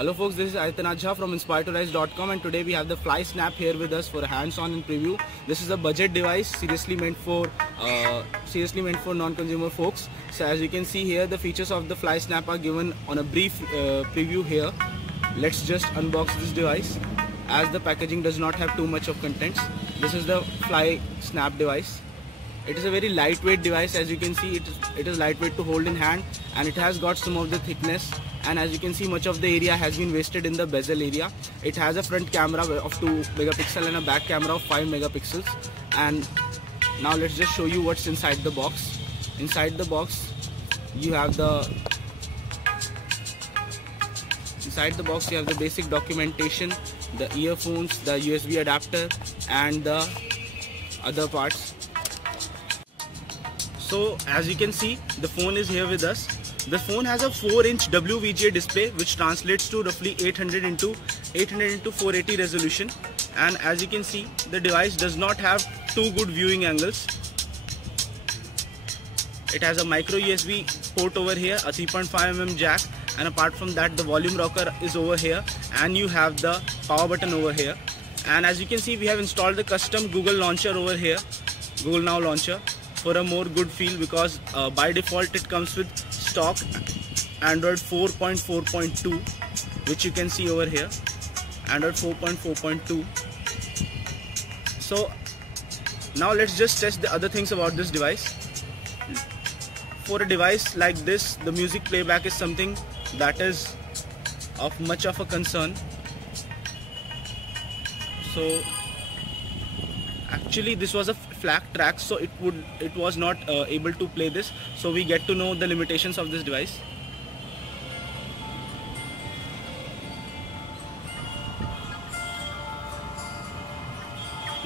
Hello folks, this is Aditya Jha from inspiredtorise.com and today we have the Fly Snap here with us for a hands-on and preview. This is a budget device seriously meant for non-consumer folks. So as you can see here, the features of the Fly Snap are given on a brief preview here. Let's just unbox this device as the packaging does not have too much of contents. This is the Fly Snap device. It is a very lightweight device. As you can see, it is lightweight to hold in hand, and it has got some of the thickness, and as you can see, much of the area has been wasted in the bezel area. It has a front camera of 2 megapixels and a back camera of 5 megapixels. And now let's just show you what's inside the box. Inside the box you have the basic documentation, the earphones, the USB adapter and the other parts. So as you can see, the phone is here with us. The phone has a 4-inch WVGA display which translates to roughly 800 into 480 resolution, and as you can see, the device does not have too good viewing angles. It has a micro USB port over here, a 3.5mm jack, and apart from that the volume rocker is over here, and you have the power button over here. And as you can see, we have installed the custom Google launcher over here, Google Now launcher, for a more good feel, because by default it comes with stock Android 4.4.2, which you can see over here, Android 4.4.2. So now let's just test the other things about this device. For a device like this, the music playback is something that is of much of a concern. So actually this was a FLAC track, so it was not able to play this, so we get to know the limitations of this device.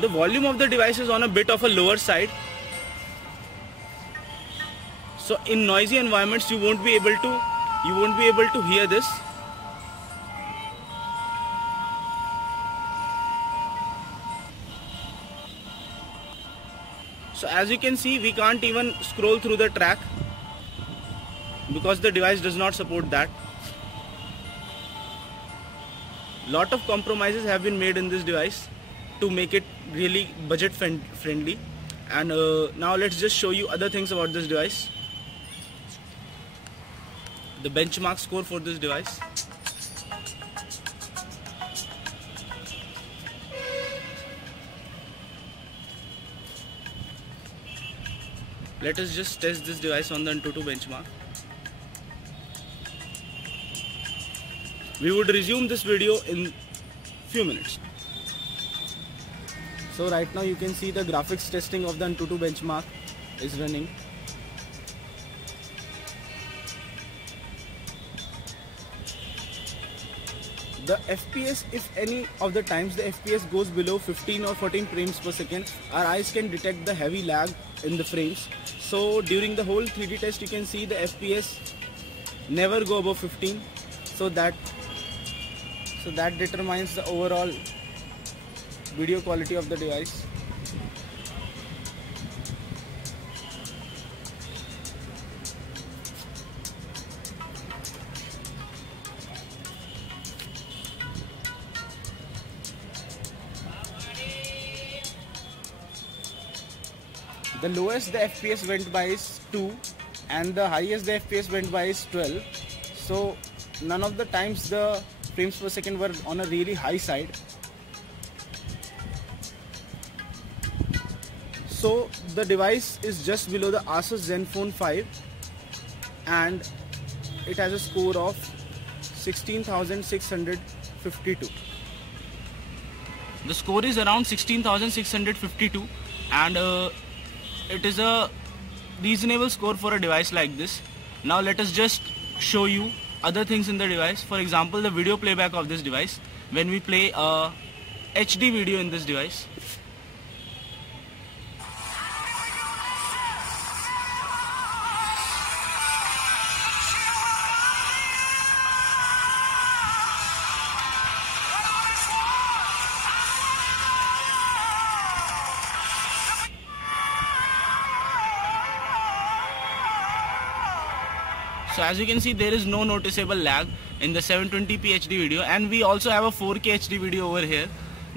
The volume of the device is on a bit of a lower side, so in noisy environments you won't be able to hear this. So as you can see, we can't even scroll through the track because the device does not support that. Lot of compromises have been made in this device to make it really budget friendly. And now let's just show you other things about this device. The benchmark score for this device. Let us just test this device on the AnTuTu benchmark. We would resume this video in few minutes. So right now you can see the graphics testing of the AnTuTu benchmark is running. The FPS, if any of the times the FPS goes below 15 or 14 frames per second, our eyes can detect the heavy lag in the frames. So during the whole 3D test you can see the FPS never go above 15, so that determines the overall video quality of the device. The lowest the FPS went by is 2 and the highest the FPS went by is 12. So none of the times the frames per second were on a really high side. So the device is just below the Asus Zenfone 5 and it has a score of 16,652. The score is around 16,652 and it is a reasonable score for a device like this. Now let us just show you other things in the device. For example, the video playback of this device. When we play a HD video in this device, so as you can see, there is no noticeable lag in the 720p HD video, and we also have a 4K HD video over here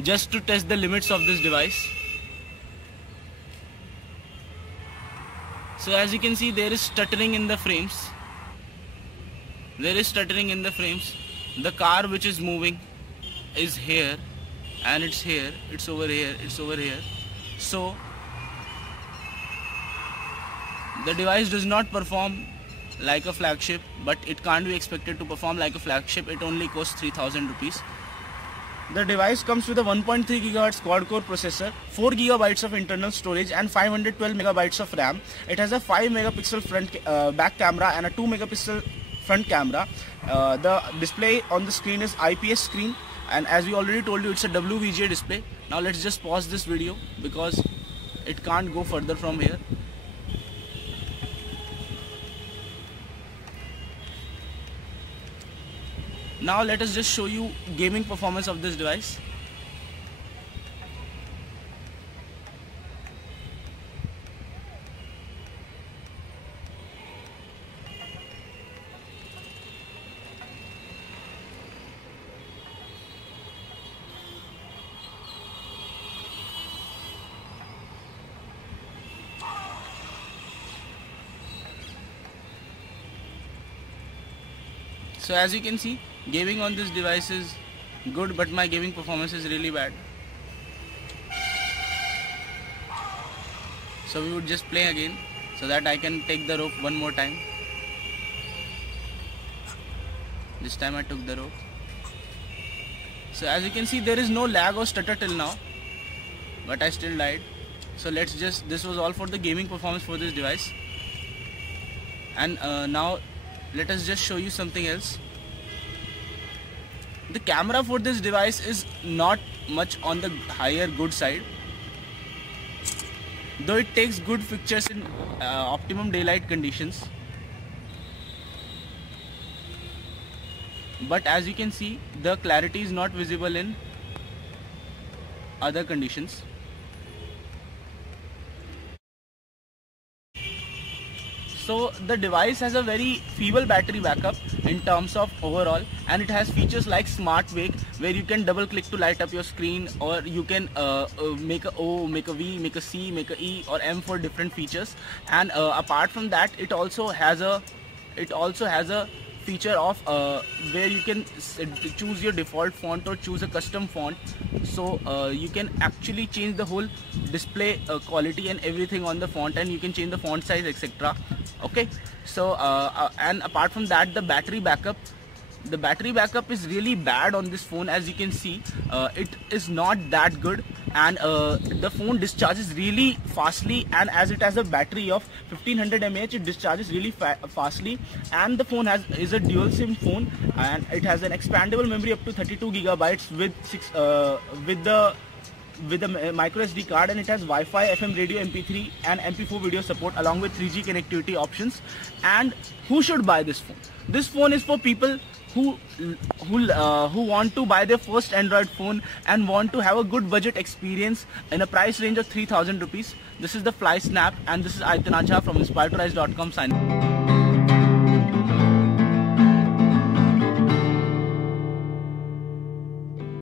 just to test the limits of this device. So as you can see, there is stuttering in the frames. There is stuttering in the frames. The car which is moving is here, and it's here, it's over here, it's over here. So the device does not perform like a flagship, but it can't be expected to perform like a flagship. It only costs 3,000 rupees. The device comes with a 1.3 GHz quad-core processor, 4 GB of internal storage and 512 MB of RAM. It has a 5 megapixel back camera and a 2 megapixel front camera. The display on the screen is IPS screen, and as we already told you, it's a WVGA display. Now let's just pause this video because it can't go further from here. Now let us just show you gaming performance of this device. So as you can see, gaming on this device is good, but my gaming performance is really bad. So we would just play again so that I can take the rope one more time. This time I took the rope. So as you can see, there is no lag or stutter till now, but I still died. So this was all for the gaming performance for this device. And now let us just show you something else. The camera for this device is not much on the higher good side, though it takes good pictures in optimum daylight conditions. But as you can see, the clarity is not visible in other conditions. So the device has a very feeble battery backup in terms of overall, and it has features like Smart Wake, where you can double click to light up your screen, or you can make a O, make a V, make a C, make a E or M for different features. And apart from that, it also has a feature of where you can choose your default font or choose a custom font. So you can actually change the whole display quality and everything on the font, and you can change the font size, etc. Okay, so and apart from that, the battery backup is really bad on this phone. As you can see, it is not that good, and the phone discharges really fastly, and as it has a battery of 1500 mAh, it discharges really fastly. And the phone is a dual SIM phone, and it has an expandable memory up to 32 GB with the micro SD card, and it has Wi-Fi, FM radio, MP3 and MP4 video support along with 3G connectivity options. And who should buy this phone? This phone is for people who want to buy their first Android phone and want to have a good budget experience in a price range of 3,000 rupees. This is the Fly Snap, and this is Aitan Aja from inspiredtorise.com signing.